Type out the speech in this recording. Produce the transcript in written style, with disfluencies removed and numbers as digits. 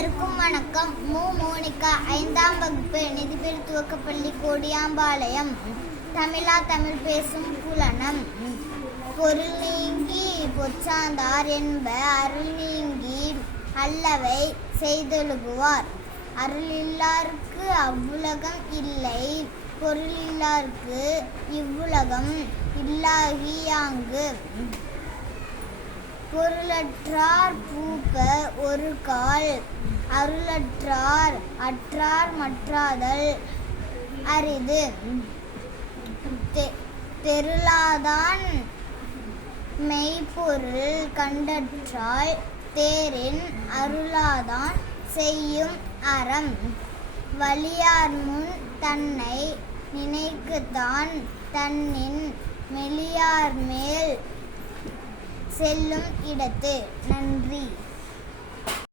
அனைவருக்கும் வணக்கம். மோனிகா, 5ஆம் வகுப்பு, நிதிபெரு துவக்கப்பள்ளி, கோடியாம்பாளையம். தமிழா தமிழ் பேசும் புலனம். பொருள் நீங்கி பொச்சாந்தார் என்ப அருள் நீங்கி அல்லவை செய்தொழுகுவார். அருளில்லார்க்கு அவ்வுலகம் இல்லை, பொருளில்லார்க்கு இவ்வுலகம் இல்லாகி யாங்கு. பொருளற்றார் பூப்ப ஒரு கால், அருளற்றார் அற்றார் மற்றாதல் அரிது. தெருளாதான் மெய்ப்பொருள் கண்டற்றால் தேரின் அருளாதான் செய்யும் அறம். வலியார்முன் தன்னை நினைக்குத்தான் தன்னின் மெலியார்மேல் செல்லும் இடத்து. நன்றி.